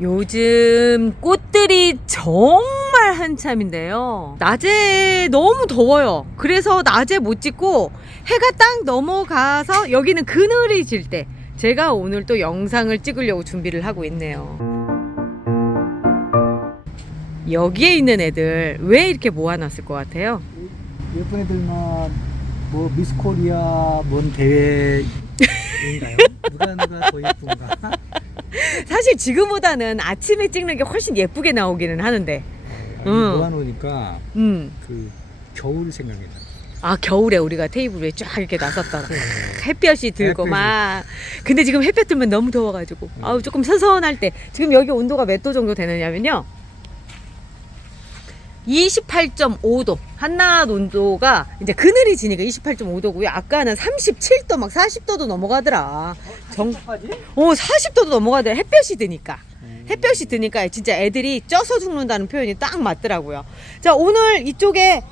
요즘 꽃들이 정말 한참인데요. 낮에 너무 더워요. 그래서 낮에 못 찍고 해가 딱 넘어가서 여기는 그늘이 질 때 제가 오늘 또 영상을 찍으려고 준비를 하고 있네요. 여기에 있는 애들 왜 이렇게 모아놨을 것 같아요? 예쁜 애들만 뭐 미스 코리아 뭔 대회인가요? 누가 더 예쁜가? 사실 지금보다는 아침에 찍는 게 훨씬 예쁘게 나오기는 하는데. 모아놓으니까 그 겨울 생각이 나. 아, 겨울에 우리가 테이블 위에 쫙 이렇게 놨었더라. 햇볕이 들고 막. 근데 지금 햇볕 들면 너무 더워가지고 아우 조금 선선할 때. 지금 여기 온도가 몇 도 정도 되느냐면요, 28.5도. 한낮 온도가 이제 그늘이 지니까 28.5도고요. 아까는 37도 막 40도도 넘어가더라. 40도도 넘어가더라. 햇볕이 드니까. 햇볕이 드니까 진짜 애들이 쪄서 죽는다는 표현이 딱 맞더라고요. 자, 오늘 이쪽에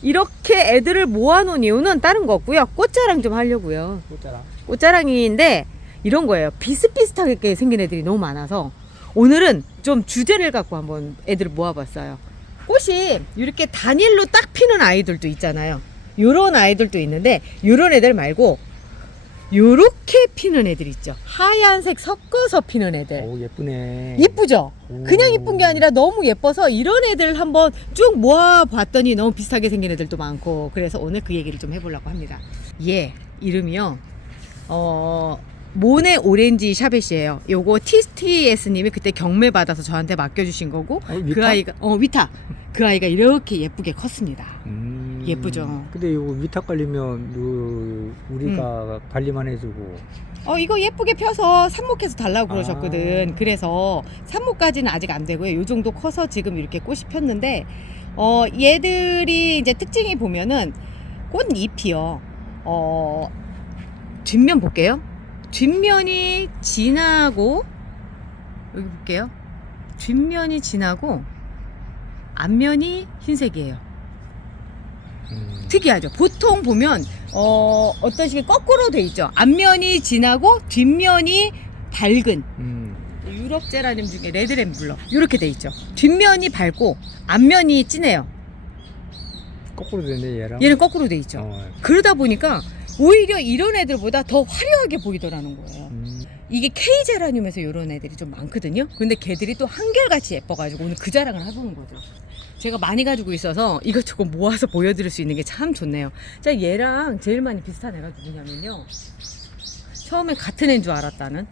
이렇게 애들을 모아놓은 이유는 다른 거 없고요. 꽃자랑 좀 하려고요. 꽃자랑인데 이런 거예요. 비슷비슷하게 생긴 애들이 너무 많아서 오늘은 좀 주제를 갖고 한번 애들을 모아봤어요. 꽃이 이렇게 단일로 딱 피는 아이들도 있잖아요. 요런 아이들도 있는데 요런 애들 말고 요렇게 피는 애들 있죠. 하얀색 섞어서 피는 애들. 오, 예쁘네. 예쁘죠? 그냥 예쁜 게 아니라 너무 예뻐서 이런 애들 한번 쭉 모아봤더니 너무 비슷하게 생긴 애들도 많고, 그래서 오늘 그 얘기를 좀 해보려고 합니다. 얘 이름이요, 모네 오렌지 샤벳이에요. 요거 TS님이 그때 경매 받아서 저한테 맡겨주신 거고, 위타? 그 아이가 위타. 그 아이가 이렇게 예쁘게 컸습니다. 예쁘죠? 근데 이거 위탁 걸리면 우리가 관리만 해주고. 이거 예쁘게 펴서 삽목해서 달라고 그러셨거든. 그래서 삽목까지는 아직 안 되고요. 요 정도 커서 지금 이렇게 꽃이 폈는데, 얘들이 이제 특징이 보면은 꽃잎이요. 뒷면 볼게요. 뒷면이 진하고, 여기 볼게요. 뒷면이 진하고 앞면이 흰색이에요. 특이하죠. 보통 보면 어떤 식의 거꾸로 돼 있죠. 앞면이 진하고 뒷면이 밝은, 유럽 제라늄 중에 레드램블러 이렇게 돼 있죠. 뒷면이 밝고 앞면이 진해요. 거꾸로 되네 얘랑. 얘는 거꾸로 돼 있죠. 그러다 보니까 오히려 이런 애들보다 더 화려하게 보이더라는 거예요. 이게 K 제라늄에서 이런 애들이 좀 많거든요. 근데 걔들이 또 한결같이 예뻐가지고 오늘 그 자랑을 해보는 거죠. 제가 많이 가지고 있어서 이것저것 모아서 보여드릴 수 있는 게 참 좋네요. 자, 얘랑 제일 많이 비슷한 애가 누구냐면요, 처음에 같은 애인 줄 알았다는,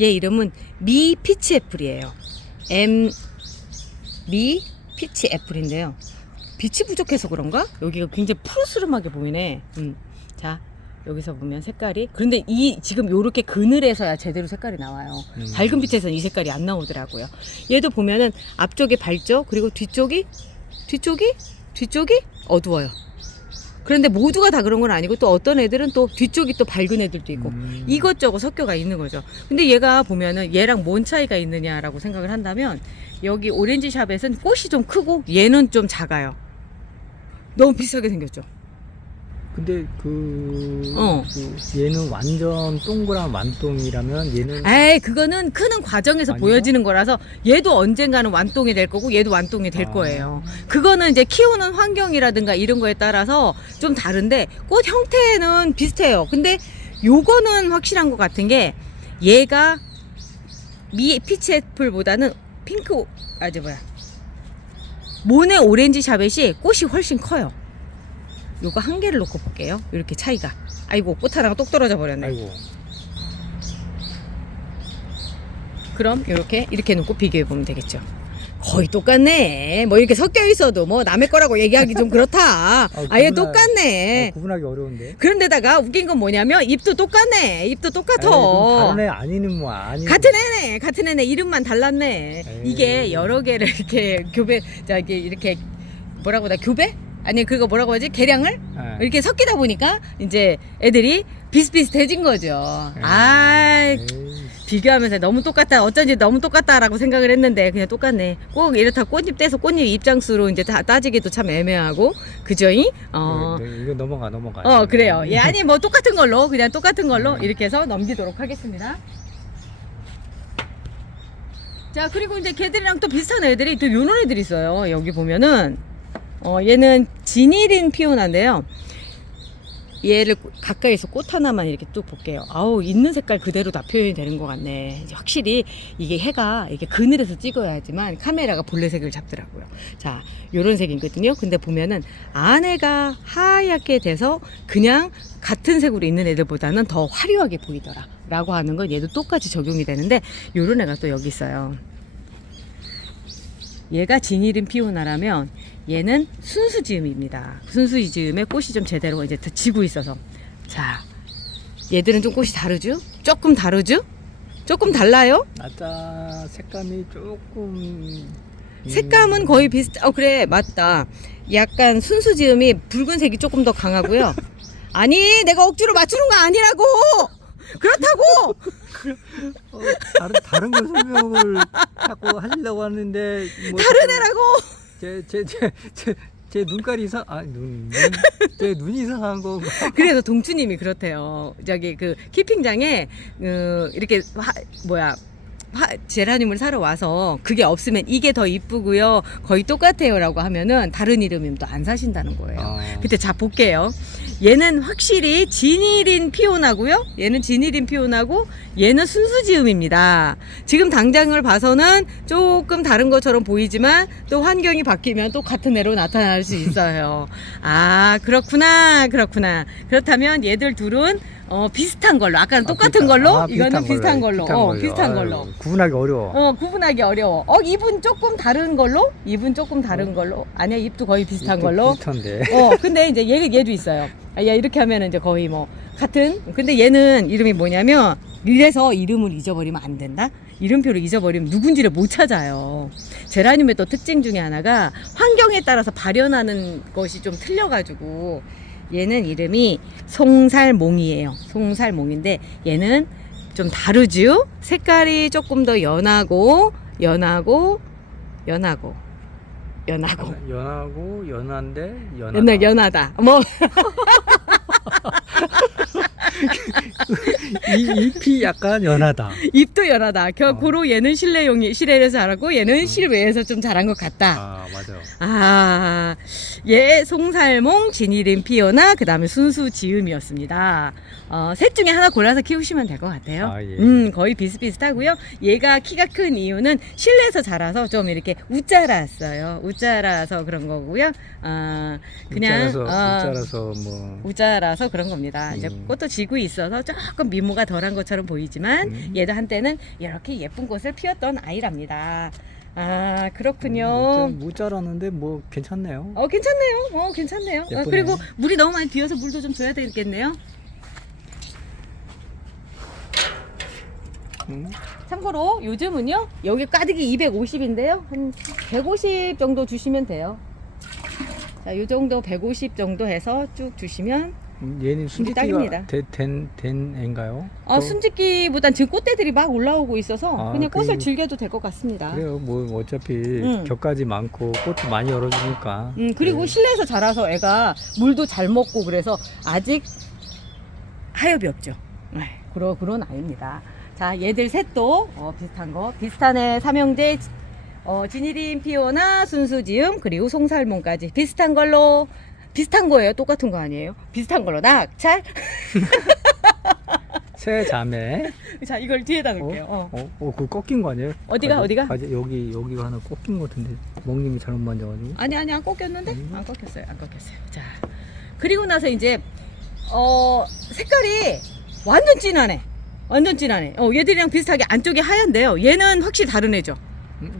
얘 이름은 미 피치 애플이에요. 미 피치 애플인데요, 빛이 부족해서 그런가? 여기가 굉장히 푸르스름하게 보이네. 자, 여기서 보면 색깔이, 그런데 지금 요렇게 그늘에서야 제대로 색깔이 나와요. 밝은 빛에서는 이 색깔이 안 나오더라고요. 얘도 보면은 앞쪽이 밝죠? 그리고 뒤쪽이 어두워요. 그런데 모두가 다 그런 건 아니고, 또 어떤 애들은 또 뒤쪽이 또 밝은 애들도 있고, 이것저것 섞여가 있는 거죠. 근데 얘가 보면은 얘랑 뭔 차이가 있느냐라고 생각을 한다면, 여기 오렌지 샵에서는 꽃이 좀 크고 얘는 좀 작아요. 너무 비슷하게 생겼죠. 근데 얘는 완전 동그란 완똥이라면 얘는, 에이, 그거는 크는 과정에서 아닌가? 보여지는 거라서 얘도 언젠가는 완똥이 될 거고 얘도 완똥이 될 거예요. 그거는 이제 키우는 환경이라든가 이런 거에 따라서 좀 다른데 꽃 형태는 비슷해요. 근데 요거는 확실한 것 같은 게, 얘가 미 피치 애플보다는 모네 오렌지 샤벳이 꽃이 훨씬 커요. 요거 한 개를 놓고 볼게요. 이렇게 차이가. 아이고, 꽃 하나가 똑 떨어져 버렸네. 아이고. 그럼 이렇게 놓고 비교해 보면 되겠죠. 거의 똑같네. 뭐 이렇게 섞여 있어도 뭐 남의 거라고 얘기하기 좀 그렇다. 아예 똑같네. 구분하기 어려운데. 그런데다가 웃긴 건 뭐냐면 입도 똑같네. 입도 똑같아. 다른 애 아니는 뭐 아니. 같은 애네. 이름만 달랐네. 에이. 이게 여러 개를 이렇게 이렇게 뭐라고 교배? 아니, 그거 뭐라고 하지? 계량을? 이렇게 섞이다 보니까 이제 애들이 비슷비슷해진 거죠. 비교하면서 너무 똑같다, 어쩐지 너무 똑같다라고 생각을 했는데 그냥 똑같네. 꼭 이렇다 꽃잎 떼서 꽃잎 입장수로 이제 따지기도 참 애매하고, 그죠잉? 이거 넘어가. 그래요. 예, 아니 뭐 똑같은 걸로 이렇게 해서 넘기도록 하겠습니다. 자, 그리고 이제 걔들이랑 또 비슷한 애들이 또 요런 애들이 있어요. 여기 보면은 얘는 지니린 피오나인데요. 얘를 가까이서 꽃 하나만 이렇게 쭉 볼게요. 아우, 있는 색깔 그대로 다 표현이 되는 것 같네. 이제 확실히 이게 해가 이게 그늘에서 찍어야지만 카메라가 본래색을 잡더라고요. 자, 요런 색이거든요. 근데 보면은 안에가 하얗게 돼서 그냥 같은 색으로 있는 애들보다는 더 화려하게 보이더라 라고 하는 건 얘도 똑같이 적용이 되는데, 요런 애가 또 여기 있어요. 얘가 지니린 피오나라면 얘는 순수지음입니다. 순수지음에 꽃이 좀 제대로 이제 지고 있어서. 자, 얘들은 좀 꽃이 다르죠? 조금 다르죠? 조금 달라요? 아따, 색감이 조금 색감은 거의 비슷. 그래, 맞다. 약간 순수지음이 붉은색이 조금 더 강하고요. 아니, 내가 억지로 맞추는 거 아니라고. 그렇다고. 다른 걸 설명을 자꾸 하시려고 하는데 뭐 다른 애라고. 제 눈깔이 제 눈이 이상한 거. 그래서 동추님이 그렇대요. 저기 그 키핑장에 이렇게 제라늄을 사러 와서 그게 없으면 이게 더 이쁘고요, 거의 똑같아요 라고 하면은 다른 이름이면 또 안 사신다는 거예요. 그때 자 볼게요. 얘는 확실히 지니린 피오나고요, 얘는 지니린 피오나고 얘는 순수지음입니다. 지금 당장을 봐서는 조금 다른 것처럼 보이지만 또 환경이 바뀌면 또 같은 애로 나타날 수 있어요. 아, 그렇구나. 그렇다면 얘들 둘은 비슷한 걸로, 아까는 똑같은 걸로, 이거는 비슷한 걸로. 비슷한 걸로. 구분하기 어려워. 구분하기 어려워. 입은 조금 다른 걸로? 아니야, 입도 거의 비슷한 걸로. 비슷한데. 근데 이제 얘도 있어요. 야, 이렇게 하면은 이제 거의 뭐 같은. 근데 얘는 이름이 뭐냐면, 이래서 이름을 잊어버리면 안 된다? 이름표를 잊어버리면 누군지를 못 찾아요. 제라늄의 또 특징 중에 하나가 환경에 따라서 발현하는 것이 좀 틀려가지고, 얘는 이름이 송살몽이에요. 송살몽인데 얘는 좀 다르죠? 색깔이 조금 더 연하고 연한데 연하다. 연하다. 뭐 잎이 약간 연하다. 잎도 연하다. 고로 얘는 실내에서 자라고 얘는 실외에서 좀 자란 것 같다. 맞아요. 얘 송살몽, 지니린 피오나, 그 다음에 순수 지음이었습니다. 셋 중에 하나 골라서 키우시면 될 것 같아요. 예. 거의 비슷비슷하고요. 얘가 키가 큰 이유는 실내에서 자라서 좀 이렇게 우짜랐어요. 우짜라서 그런 거고요. 그냥 우짜라서 그런 겁니다. 이제 꽃도 지고 있어서 조금 미모가 덜한 것처럼 보이지만 얘도 한때는 이렇게 예쁜 꽃을 피웠던 아이랍니다. 그렇군요. 못 자랐는데 뭐 괜찮네요. 괜찮네요. 예쁘네. 그리고 물이 너무 많이 비어서 물도 좀 줘야 되겠네요. 참고로 요즘은요, 여기 가득이 250인데요 한 150 정도 주시면 돼요. 자, 요 정도 150 정도 해서 쭉 주시면 얘는 딱입니다. 순짓기가 된 애인가요? 순짓기보단 지금 꽃대들이 막 올라오고 있어서 그냥 꽃을 그리고 즐겨도 될 것 같습니다. 그래요. 뭐 어차피 격가지 많고 꽃도 많이 열어주니까. 그리고 네. 실내에서 자라서 애가 물도 잘 먹고 그래서 아직 하엽이 없죠. 그런 아이입니다. 자, 얘들 셋도 비슷한 애 삼형제, 지니린 피오나, 순수지음, 그리고 송살몽까지 비슷한 거예요. 똑같은 거 아니에요? 비슷한 걸로 낙찰. 세 자매. 자, 이걸 뒤에다 놓을게요. 그거 꺾인 거 아니에요? 어디가? 여기가 하나 꺾인 거 같은데 멍님이 잘못 만져가지고. 아니 안 꺾였는데? 안 꺾였어요. 자, 그리고 나서 이제 색깔이 완전 진하네. 얘들이랑 비슷하게 안쪽이 하얀데요. 얘는 확실히 다른 애죠.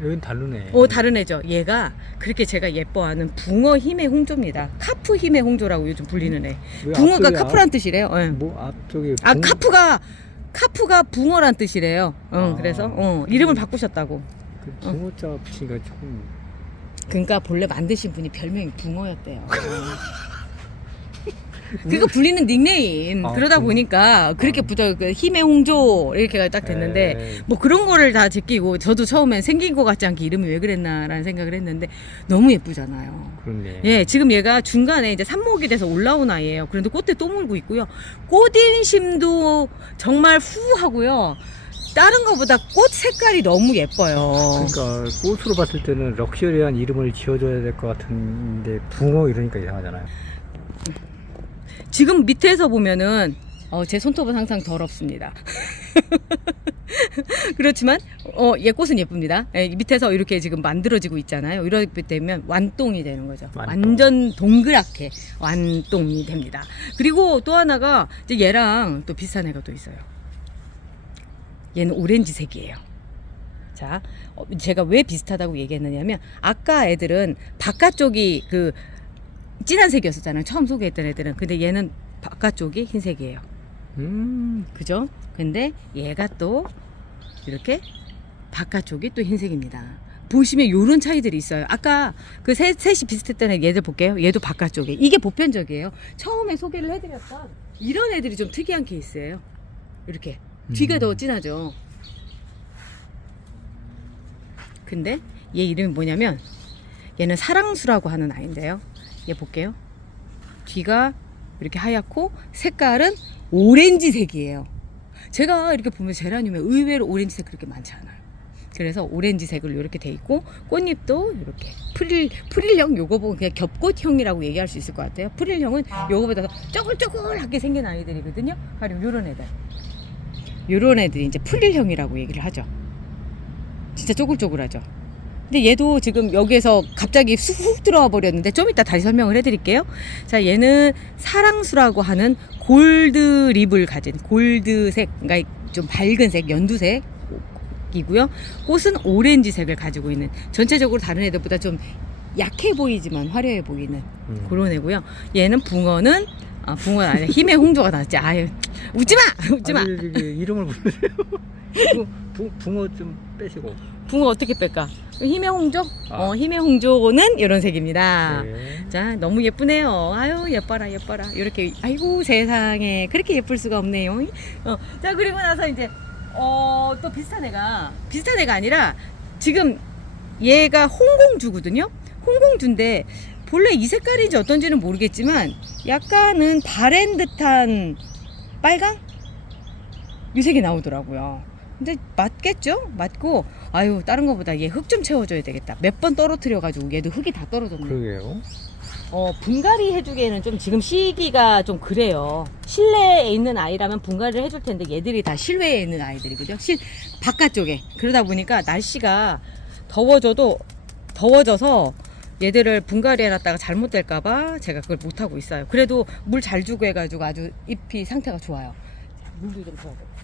여긴 다르네. 다른 애죠. 얘가 그렇게 제가 예뻐하는 붕어 힘의 홍조입니다. 카프 힘의 홍조라고 요즘 불리는 애. 붕어가 카프란 뜻이래요. 앞쪽에 카프가 붕어란 뜻이래요. 그래서 이름을 바꾸셨다고. 붕어자 붙이니까 조금. 그러니까 본래 만드신 분이 별명이 붕어였대요. 그거 불리는 닉네임. 그러다 보니까 그렇게 그 힘의 홍조 이렇게가 딱 됐는데, 뭐 그런 거를 다 제끼고, 저도 처음엔 생긴 것 같지 않게 이름이 왜 그랬나라는 생각을 했는데 너무 예쁘잖아요. 그렇네. 예, 지금 얘가 중간에 이제 삽목이 돼서 올라온 아이예요. 그런데 꽃대 또 물고 있고요. 꽃인심도 정말 후하고요. 다른 거보다 꽃 색깔이 너무 예뻐요. 그러니까 꽃으로 봤을 때는 럭셔리한 이름을 지어줘야 될 것 같은데 붕어 이러니까 이상하잖아요. 지금 밑에서 보면은 제 손톱은 항상 더럽습니다. 그렇지만 얘 꽃은 예쁩니다. 예, 밑에서 이렇게 지금 만들어지고 있잖아요. 이렇게 되면 완똥이 되는 거죠. 완똥. 완전 동그랗게 완똥이 됩니다. 그리고 또 하나가 이제 얘랑 또 비슷한 애가 또 있어요. 얘는 오렌지색이에요. 자, 제가 왜 비슷하다고 얘기했느냐면 아까 애들은 바깥쪽이 그 진한 색이었었잖아요. 처음 소개했던 애들은. 근데 얘는 바깥쪽이 흰색이에요. 그죠? 근데 얘가 또 이렇게 바깥쪽이 또 흰색입니다. 보시면 요런 차이들이 있어요. 아까 그 셋이 비슷했던 얘들 볼게요. 얘도 바깥쪽에. 이게 보편적이에요. 처음에 소개를 해드렸던 이런 애들이 좀 특이한 케이스예요. 이렇게 뒤가 더 진하죠. 근데 얘 이름이 뭐냐면 얘는 사랑수라고 하는 아이인데요. 얘 볼게요. 뒤가 이렇게 하얗고 색깔은 오렌지색이에요. 제가 이렇게 보면 제라늄에 의외로 오렌지색 그렇게 많지 않아요. 그래서 오렌지색으로 이렇게 돼 있고 꽃잎도 이렇게 프릴형, 요거 보고 그냥 겹꽃형이라고 얘기할 수 있을 것 같아요. 프릴형은 요거보다 더 쪼글쪼글하게 생긴 아이들이거든요. 바로 요런 애들. 요런 애들이 이제 프릴형이라고 얘기를 하죠. 진짜 쪼글쪼글하죠. 근데 얘도 지금 여기에서 갑자기 쑥 들어와 버렸는데 좀 이따 다시 설명을 해드릴게요. 자, 얘는 사랑수라고 하는 골드 립을 가진 골드색, 그러니까 좀 밝은 색, 연두색이고요. 꽃은 오렌지색을 가지고 있는, 전체적으로 다른 애들보다 좀 약해 보이지만 화려해 보이는 그런 애고요. 얘는 붕어는 붕어는 아니라 힘의 홍조가 나왔지. 아유, 웃지마! 웃지마! 아니, 이름을 부르세요. 붕어 좀 빼시고. 붕어 어떻게 뺄까? 힘의 홍조? 힘의 홍조는 이런 색입니다. 네. 자, 너무 예쁘네요. 아유, 예뻐라, 예뻐라. 이렇게, 아이고, 세상에. 그렇게 예쁠 수가 없네요. 자, 그리고 나서 이제, 또 비슷한 애가 아니라, 지금 얘가 홍공주거든요? 홍공주인데, 본래 이 색깔인지 어떤지는 모르겠지만, 약간은 바랜 듯한 빨강? 이 색이 나오더라고요. 근데 맞겠죠? 맞고, 아유, 다른 거보다 얘 흙 좀 채워줘야 되겠다. 몇 번 떨어뜨려가지고 얘도 흙이 다 떨어졌네. 그러게요. 분갈이 해주기에는 좀 지금 시기가 좀 그래요. 실내에 있는 아이라면 분갈이를 해줄 텐데 얘들이 다 실외에 있는 아이들이거든요. 바깥쪽에. 그러다 보니까 날씨가 더워져서 얘들을 분갈이 해놨다가 잘못될까봐 제가 그걸 못하고 있어요. 그래도 물 잘 주고 해가지고 아주 잎이 상태가 좋아요. 자, 물도 좀 줘야겠다.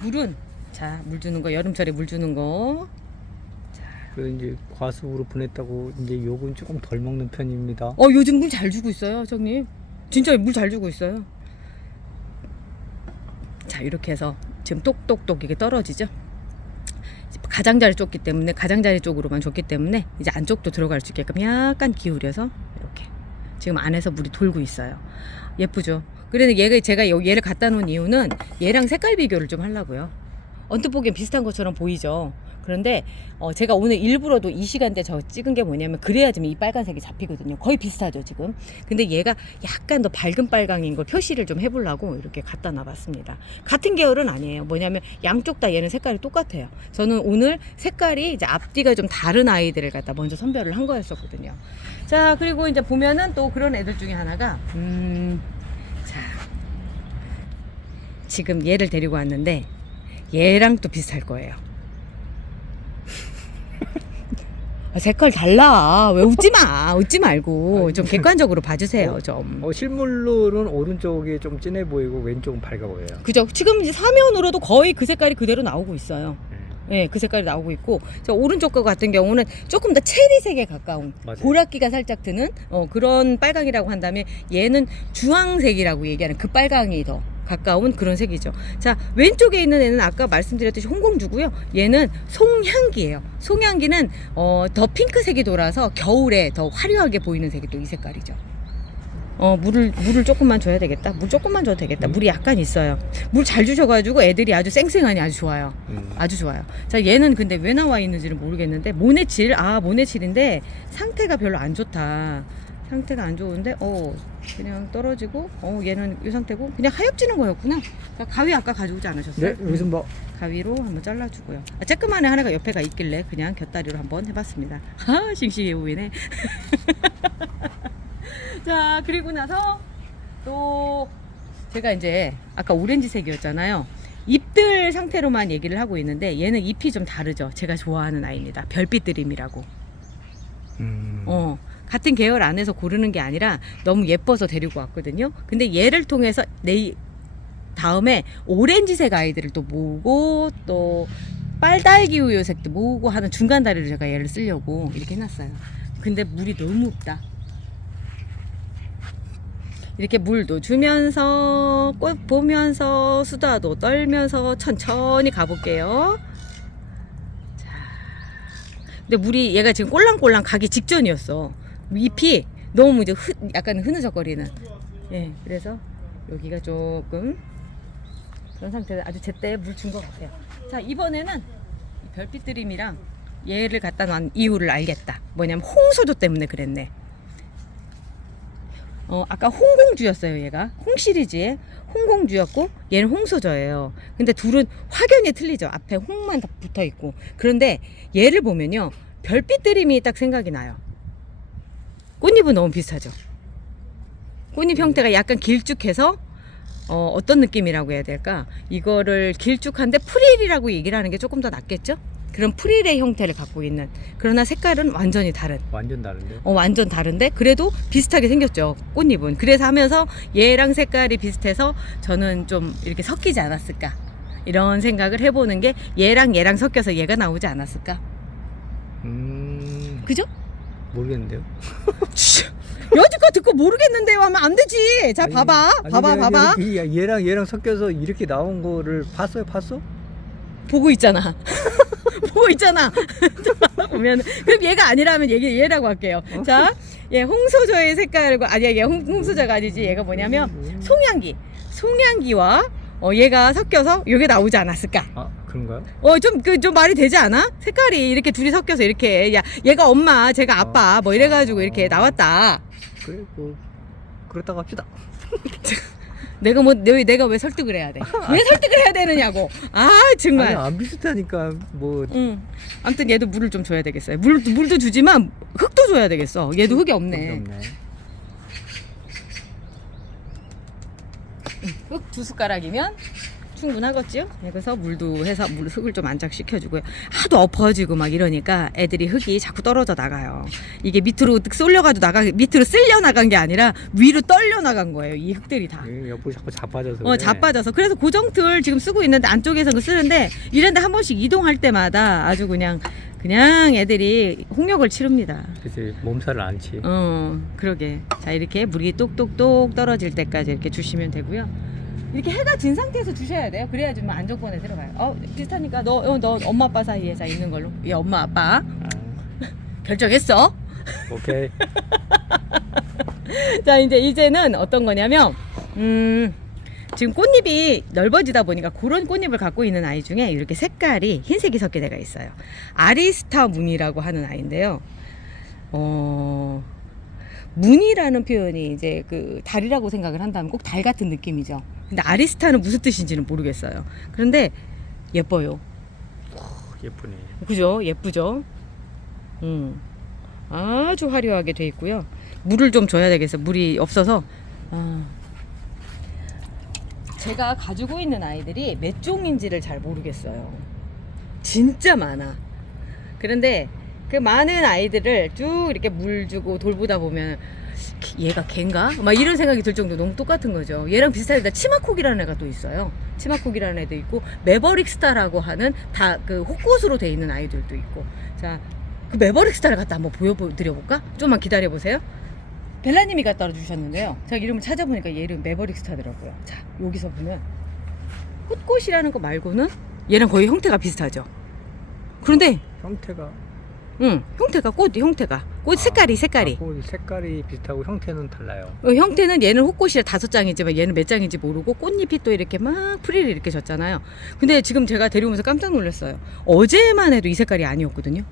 물은, 자, 물 주는 거, 여름철에 물 주는 거. 그 이제 과습으로 보냈다고 이제 욕은 조금 덜 먹는 편입니다. 요즘 물 잘 주고 있어요, 형님. 진짜 물 잘 주고 있어요. 자, 이렇게 해서 지금 똑똑똑 이게 떨어지죠. 가장자리 줬기 때문에, 가장자리 쪽으로만 줬기 때문에 이제 안쪽도 들어갈 수 있게끔 약간 기울여서 이렇게 지금 안에서 물이 돌고 있어요. 예쁘죠? 그래서 제가 얘를 갖다 놓은 이유는 얘랑 색깔 비교를 좀 하려고요. 언뜻 보기엔 비슷한 것처럼 보이죠. 그런데 제가 오늘 일부러도 이 시간대 저 찍은 게 뭐냐면 그래야지만 이 빨간색이 잡히거든요. 거의 비슷하죠 지금. 근데 얘가 약간 더 밝은 빨강인 걸 표시를 좀 해보려고 이렇게 갖다 놔봤습니다. 같은 계열은 아니에요. 뭐냐면 양쪽 다 얘는 색깔이 똑같아요. 저는 오늘 색깔이 이제 앞뒤가 좀 다른 아이들을 갖다 먼저 선별을 한 거였었거든요. 자, 그리고 이제 보면은 또 그런 애들 중에 하나가 자, 지금 얘를 데리고 왔는데 얘랑 또 비슷할 거예요. 색깔 달라. 왜 웃지 마. 웃지 말고 좀 객관적으로 봐주세요. 좀. 실물로는 오른쪽이 좀 진해 보이고 왼쪽은 밝아 보여요. 그죠? 지금 이제 사면으로도 거의 그 색깔이 그대로 나오고 있어요. 네, 그 색깔이 나오고 있고, 저 오른쪽 거 같은 경우는 조금 더 체리색에 가까운, 맞아요. 보랏기가 살짝 드는 그런 빨강이라고 한다면 얘는 주황색이라고 얘기하는 그 빨강이 더 가까운 그런 색이죠. 자, 왼쪽에 있는 애는 아까 말씀드렸듯이 홍공주고요. 얘는 송향기예요. 송향기는 더 핑크색이 돌아서 겨울에 더 화려하게 보이는 색이 또 이 색깔이죠. 물을 조금만 줘야 되겠다. 물 조금만 줘도 되겠다. 물이 약간 있어요. 물 잘 주셔가지고 애들이 아주 쌩쌩하니 아주 좋아요. 아주 좋아요. 자, 얘는 근데 왜 나와 있는지는 모르겠는데 모네칠, 모네칠인데 상태가 별로 안 좋다. 상태가 안 좋은데 그냥 떨어지고 얘는 이 상태고 그냥 하엽지는 거였구나. 그러니까 가위 아까 가져오지 않으셨어요? 네, 여기서 뭐 가위로 한번 잘라주고요. 쬐끄만해 하나가 옆에가 있길래 그냥 곁다리로 한번 해봤습니다. 싱싱해 보이네. 자, 그리고 나서 또 제가 이제 아까 오렌지색이었잖아요. 잎들 상태로만 얘기를 하고 있는데 얘는 잎이 좀 다르죠. 제가 좋아하는 아이입니다. 별빛 드림이라고. 같은 계열 안에서 고르는 게 아니라 너무 예뻐서 데리고 왔거든요. 근데 얘를 통해서 다음에 오렌지색 아이들을 또 모으고 또 빨달기 우유색도 모으고 하는 중간 다리로 제가 얘를 쓰려고 이렇게 해놨어요. 근데 물이 너무 없다. 이렇게 물도 주면서 꽃 보면서 수다도 떨면서 천천히 가볼게요. 자, 근데 물이 얘가 지금 꼴랑꼴랑 가기 직전이었어. 잎이 너무 이제 약간 흐느적거리는. 예, 그래서 여기가 조금 그런 상태에서 아주 제때 물 준 것 같아요. 자, 이번에는 이 별빛 드림이랑 얘를 갖다 놔 이유를 알겠다. 뭐냐면 홍소조 때문에 그랬네. 아까 홍공주였어요. 얘가 홍 시리즈의 홍공주였고 얘는 홍소저예요. 근데 둘은 확연히 틀리죠. 앞에 홍만 다 붙어 있고. 그런데 얘를 보면요, 별빛 드림이 딱 생각이 나요. 꽃잎은 너무 비슷하죠. 꽃잎 형태가 약간 길쭉해서 어떤 느낌이라고 해야 될까? 이거를 길쭉한데 프릴이라고 얘기를 하는 게 조금 더 낫겠죠? 그런 프릴의 형태를 갖고 있는. 그러나 색깔은 완전히 다른. 완전 다른데? 완전 다른데 그래도 비슷하게 생겼죠. 꽃잎은. 그래서 하면서 얘랑 색깔이 비슷해서 저는 좀 이렇게 섞이지 않았을까, 이런 생각을 해보는 게 얘랑 섞여서 얘가 나오지 않았을까. 그죠? 모르겠는데요. 여지껏 듣고 모르겠는데요 하면 안 되지. 자, 봐봐. 얘랑 섞여서 이렇게 나온 거를 봤어? 보고 있잖아. 보고 있잖아. 보면 그럼 얘가 아니라면 얘라고 할게요. 자, 얘 홍소저의 색깔과 얘 홍소저가 아니지. 얘가 뭐냐면 송양기와 얘가 섞여서 이게 나오지 않았을까? 아, 그런가요? 좀 말이 되지 않아? 색깔이 이렇게 둘이 섞여서 이렇게 얘가 엄마, 제가 아빠 뭐 이래가지고 이렇게 나왔다. 그래, 뭐 그렇다고 합시다. 내가 왜 설득을 해야 돼? 왜 설득을 해야 되느냐고. 정말. 아니, 안 비슷하니까 뭐. 아무튼 얘도 물을 좀 줘야 되겠어요. 물도 주지만 흙도 줘야 되겠어. 얘도 흙이 없네. 흙 2숟가락이면 충분하겠지요? 그래서 물도 해서 흙을 좀 안착시켜주고요. 하도 엎어지고 막 이러니까 애들이 흙이 자꾸 떨어져 나가요. 이게 밑으로 쓸려가지고 밑으로 쓸려 나간 게 아니라 위로 떨려 나간 거예요. 이 흙들이 다. 옆으로 자꾸 자빠져서. 그래. 자빠져서. 그래서 고정틀 지금 쓰고 있는데 안쪽에서 쓰는데 이런데 한 번씩 이동할 때마다 아주 그냥 애들이 홍역을 치릅니다. 그치, 몸살을 안 치. 그러게. 자, 이렇게 물이 똑똑똑 떨어질 때까지 이렇게 주시면 되고요. 이렇게 해가 진 상태에서 주셔야 돼요. 그래야 좀 안정권에 들어가요. 비슷하니까 너 엄마 아빠 사이에 자 있는 걸로. 얘 엄마 아빠. 결정했어. 오케이. 자, 이제는 어떤 거냐면 지금 꽃잎이 넓어지다 보니까 그런 꽃잎을 갖고 있는 아이 중에 이렇게 색깔이 흰색이 섞인 애가 있어요. 아리스타 무늬라고 하는 아이인데요. 무늬라는 표현이 이제 그 달이라고 생각을 한다면 꼭 달 같은 느낌이죠. 근데 아리스타는 무슨 뜻인지는 모르겠어요. 그런데 예뻐요. 예쁘네. 그죠? 예쁘죠? 아주 화려하게 돼 있고요. 물을 좀 줘야 되겠어. 물이 없어서. 제가 가지고 있는 아이들이 몇 종인지를 잘 모르겠어요. 진짜 많아. 그런데 그 많은 아이들을 쭉 이렇게 물 주고 돌보다 보면 얘가 걘가? 막 이런 생각이 들 정도로 너무 똑같은 거죠. 얘랑 비슷하게 치마콕이라는 애가 또 있어요. 치마콕이라는 애도 있고 매버릭 스타라고 하는 다 그 호꽃으로 돼 있는 아이들도 있고. 자, 그 매버릭 스타를 갖다 한번 보여드려볼까? 좀만 기다려보세요. 벨라님이 갖다 주셨는데요. 제가 이름을 찾아보니까 얘 이름 매버릭 스타더라고요. 자, 여기서 보면 헛꽃이라는 거 말고는 얘랑 거의 형태가 비슷하죠. 그런데 형태가 꽃 색깔이 꽃 색깔이 비슷하고 형태는 달라요. 형태는 얘는 헛꽃이라 5장이지만 얘는 몇 장인지 모르고 꽃잎이 또 이렇게 막 프릴이 이렇게 졌잖아요. 근데 지금 제가 데려오면서 깜짝 놀랐어요. 어제만 해도 이 색깔이 아니었거든요.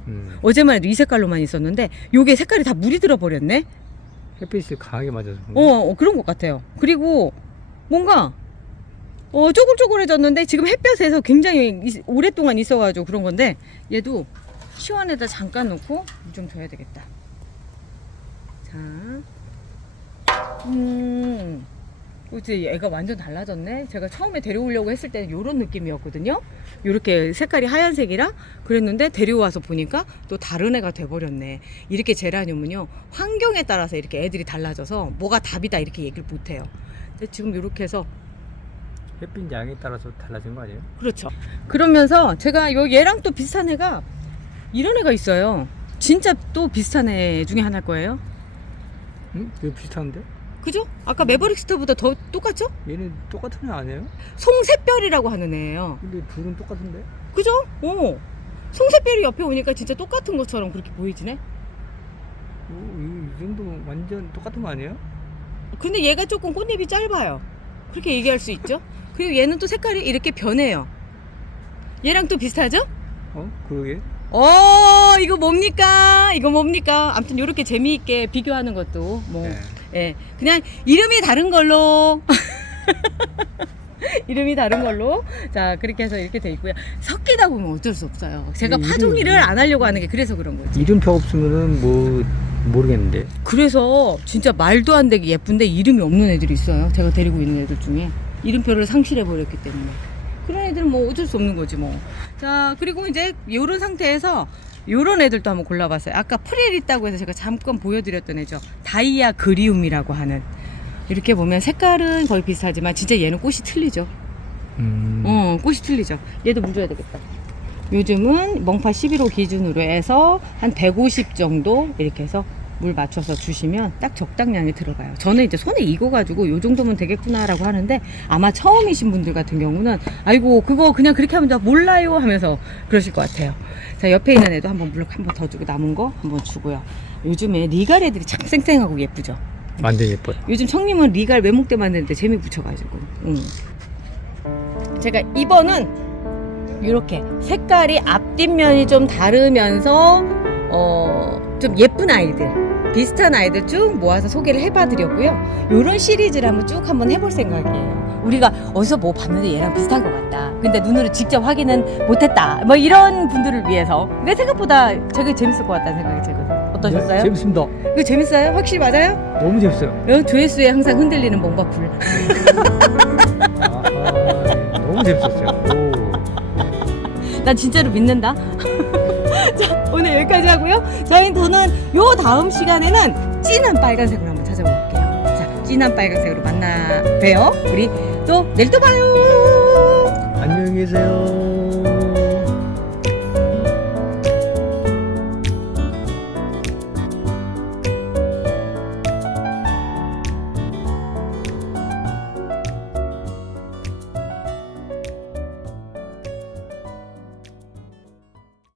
어제만 해도 이 색깔로만 있었는데 요게 색깔이 다 물이 들어 버렸네. 햇빛을 강하게 맞아서 그런가? 그런 것 같아요. 그리고 뭔가 쪼글쪼글해졌는데 지금 햇볕에서 굉장히 오랫동안 있어가지고 그런 건데 얘도 시원에다 잠깐 놓고 물 좀 줘야 되겠다. 자, 이제 얘가 완전 달라졌네. 제가 처음에 데려오려고 했을 때는 이런 느낌이었거든요. 이렇게 색깔이 하얀색이라 그랬는데 데려와서 보니까 또 다른 애가 돼버렸네. 이렇게 제라늄은요, 환경에 따라서 이렇게 애들이 달라져서 뭐가 답이다 이렇게 얘기를 못해요. 근데 지금 이렇게 해서 햇빛 양에 따라서 달라진 거 아니에요? 그렇죠. 그러면서 제가 얘랑 또 비슷한 애가 이런 애가 있어요. 진짜 또 비슷한 애 중에 하나일 거예요. 응? 이거 비슷한데? 그죠? 아까 매버릭스터보다 더 똑같죠? 얘는 똑같은 애 아니에요? 송샛별이라고 하는 애예요. 근데 둘은 똑같은데? 그죠? 송샛별이 옆에 오니까 진짜 똑같은 것처럼 그렇게 보이지네? 이 정도 완전 똑같은 거 아니에요? 근데 얘가 조금 꽃잎이 짧아요. 그렇게 얘기할 수 있죠? 그리고 얘는 또 색깔이 이렇게 변해요. 얘랑 또 비슷하죠? 그러게. 이거 뭡니까? 이거 뭡니까? 아무튼 이렇게 재미있게 비교하는 것도 네. 예, 그냥 이름이 다른 걸로 이름이 다른 걸로 자 그렇게 해서 이렇게 돼 있고요. 섞이다 보면 어쩔 수 없어요. 제가 파종일을 안 하려고 하는 게 그래서 그런 거지. 이름표 없으면은 뭐 모르겠는데. 그래서 진짜 말도 안 되게 예쁜데 이름이 없는 애들이 있어요. 제가 데리고 있는 애들 중에 이름표를 상실해 버렸기 때문에 그런 애들은 뭐 어쩔 수 없는 거지 뭐. 자 그리고 이제 요런 상태에서 요런 애들도 한번 골라봤어요. 아까 프릴 있다고 해서 제가 잠깐 보여드렸던 애죠. 다이아 그리움이라고 하는. 이렇게 보면 색깔은 거의 비슷하지만 진짜 얘는 꽃이 틀리죠. 꽃이 틀리죠. 얘도 물 줘야 되겠다. 요즘은 멍파 11호 기준으로 해서 한 150 정도 이렇게 해서 물 맞춰서 주시면 딱 적당량이 들어가요. 저는 이제 손에 익어가지고 요 정도면 되겠구나라고 하는데 아마 처음이신 분들 같은 경우는 아이고 그거 그냥 그렇게 하면 다 몰라요 하면서 그러실 것 같아요. 자 옆에 있는 애도 한번 물 한 번 더 주고 남은 거 한번 주고요. 요즘에 리갈 애들이 참 쌩쌩하고 예쁘죠. 완전 예뻐요. 요즘 청님은 리갈 외목대 만드는데 재미 붙여가지고 제가 2번은 이렇게 색깔이 앞뒷면이 좀 다르면서 좀 예쁜 아이들 비슷한 아이들 쭉 모아서 소개를 해봐 드렸고요. 요런 시리즈를 한번 해볼 생각이에요. 우리가 어디서 뭐 봤는데 얘랑 비슷한 것 같다. 근데 눈으로 직접 확인은 못했다. 뭐 이런 분들을 위해서. 근데 생각보다 되게 재밌을 것 같다는 생각이 들거든요. 어떠셨어요? 네, 재밌습니다. 이거 재밌어요? 확실히 맞아요? 너무 재밌어요. 조회수에 항상 흔들리는 몽바풀. 너무 재밌었어요. 난 진짜로 믿는다. 자, 오늘 여기까지 하고요. 저는 요 다음 시간에는 진한 빨간색으로 한번 찾아볼게요. 자, 진한 빨간색으로 만나 봬요. 우리 또 내일 또 봐요. 안녕히 계세요.